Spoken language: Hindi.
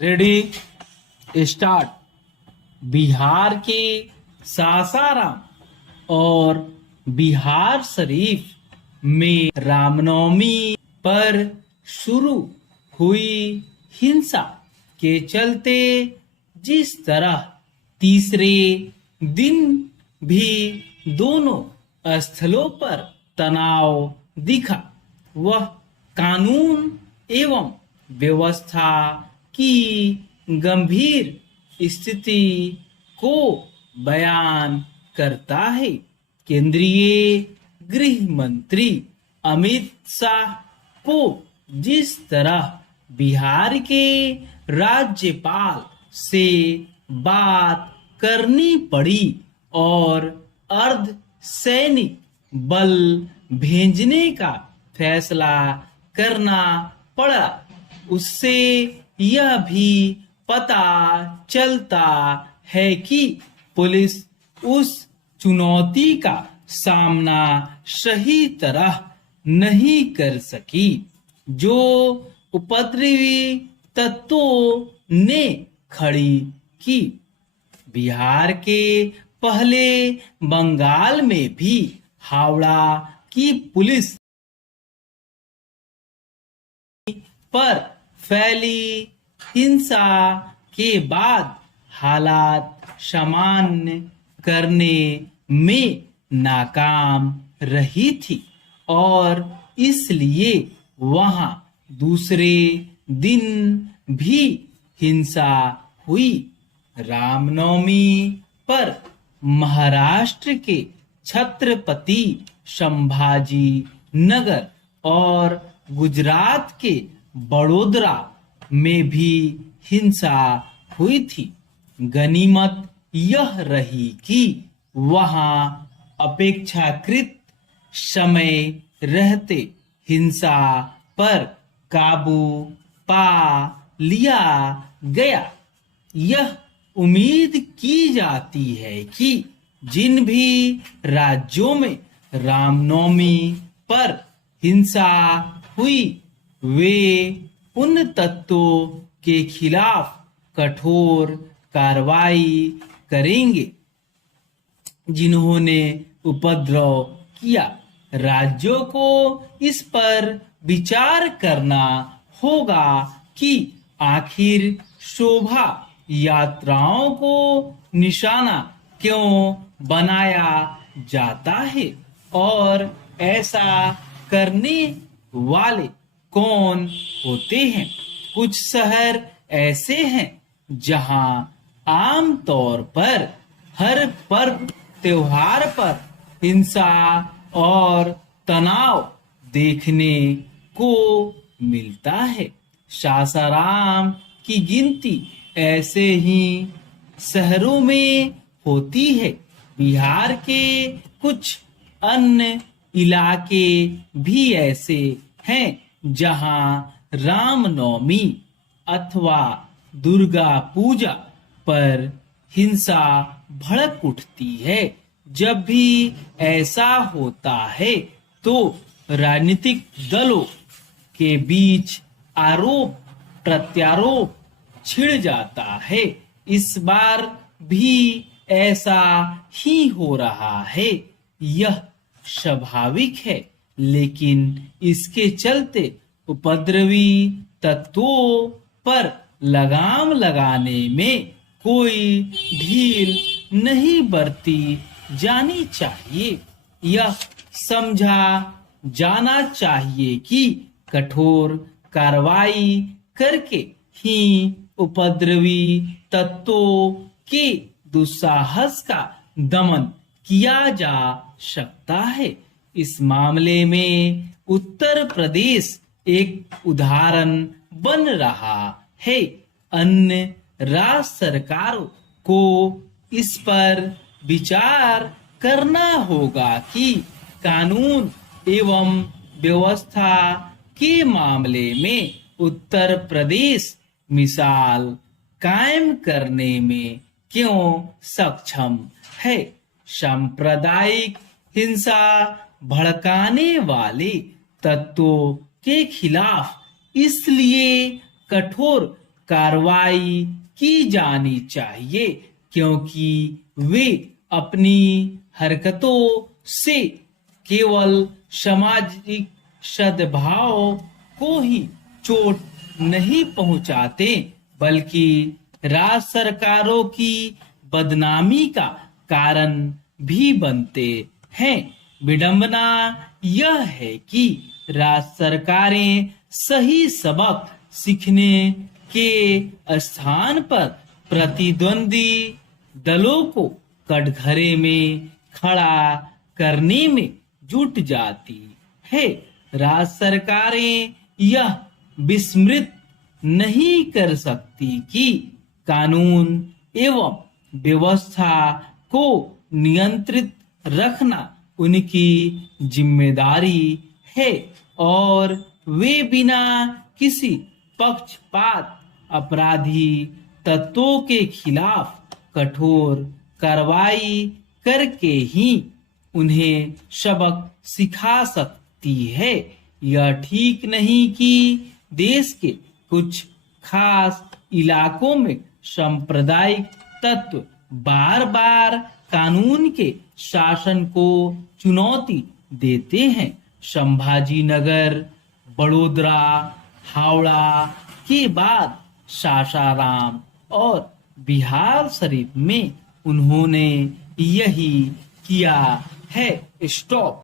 Ready start. बिहार के सासाराम और बिहार शरीफ में रामनवमी पर शुरू हुई हिंसा के चलते जिस तरह तीसरे दिन भी दोनों स्थलों पर तनाव दिखा, वह कानून एवं व्यवस्था की गंभीर स्थिति को बयान करता है। केंद्रीय गृह मंत्री अमित शाह को जिस तरह बिहार के राज्यपाल से बात करनी पड़ी और अर्ध सैनिक बल भेजने का फैसला करना पड़ा, उससे यह भी पता चलता है कि पुलिस उस चुनौती का सामना सही तरह नहीं कर सकी जो उपद्रवी तत्वों ने खड़ी की। बिहार के पहले बंगाल में भी हावड़ा की पुलिस पर फैली हिंसा के बाद हालात सामान्य करने में नाकाम रही थी और इसलिए वहां दूसरे दिन भी हिंसा हुई। रामनवमी पर महाराष्ट्र के छत्रपति संभाजी नगर और गुजरात के बड़ोदरा में भी हिंसा हुई थी। गनीमत यह रही कि वहां अपेक्षाकृत समय रहते हिंसा पर काबू पा लिया गया। यह उम्मीद की जाती है कि जिन भी राज्यों में रामनवमी पर हिंसा हुई वे उन तत्वों के खिलाफ कठोर कार्रवाई करेंगे जिन्होंने उपद्रव किया। राज्यों को इस पर विचार करना होगा कि आखिर शोभा यात्राओं को निशाना क्यों बनाया जाता है और ऐसा करने वाले कौन होते हैं। कुछ शहर ऐसे हैं जहां आम तौर पर हर पर्व त्योहार पर हिंसा और तनाव देखने को मिलता है। सासाराम की गिनती ऐसे ही शहरों में होती है। बिहार के कुछ अन्य इलाके भी ऐसे हैं जहां रामनवमी अथवा दुर्गा पूजा पर हिंसा भड़क उठती है। जब भी ऐसा होता है तो राजनीतिक दलों के बीच आरोप प्रत्यारोप छिड़ जाता है। इस बार भी ऐसा ही हो रहा है। यह स्वाभाविक है, लेकिन इसके चलते उपद्रवी तत्वों पर लगाम लगाने में कोई ढील नहीं बरती जानी चाहिए। यह समझा जाना चाहिए कि कठोर कार्रवाई करके ही उपद्रवी तत्वों के दुस्साहस का दमन किया जा सकता है। इस मामले में उत्तर प्रदेश एक उदाहरण बन रहा है। अन्य राज्य सरकारों को इस पर विचार करना होगा कि कानून एवं व्यवस्था के मामले में उत्तर प्रदेश मिसाल कायम करने में क्यों सक्षम है। सांप्रदायिक हिंसा भड़काने वाले तत्वों के खिलाफ इसलिए कठोर कार्रवाई की जानी चाहिए, क्योंकि वे अपनी हरकतों से केवल सामाजिक सद्भाव को ही चोट नहीं पहुंचाते, बल्कि राज्य सरकारों की बदनामी का कारण भी बनते हैं। विडंबना यह है कि राज्य सरकारें सही सबक सीखने के स्थान पर प्रतिद्वंदी दलों को कटघरे में खड़ा करने में जुट जाती है। राज्य सरकारें यह विस्मृत नहीं कर सकती कि कानून एवं व्यवस्था को नियंत्रित रखना उनकी जिम्मेदारी है, और वे बिना किसी पक्षपात अपराधी तत्वों के खिलाफ कठोर कार्रवाई करके ही उन्हें सबक सिखा सकती है। यह ठीक नहीं कि देश के कुछ खास इलाकों में सांप्रदायिक तत्व बार बार कानून के शासन को चुनौती देते हैं। संभाजी नगर, बड़ोदरा, हावड़ा के बाद सासाराम और बिहार शरीफ में उन्होंने यही किया है। स्टॉप।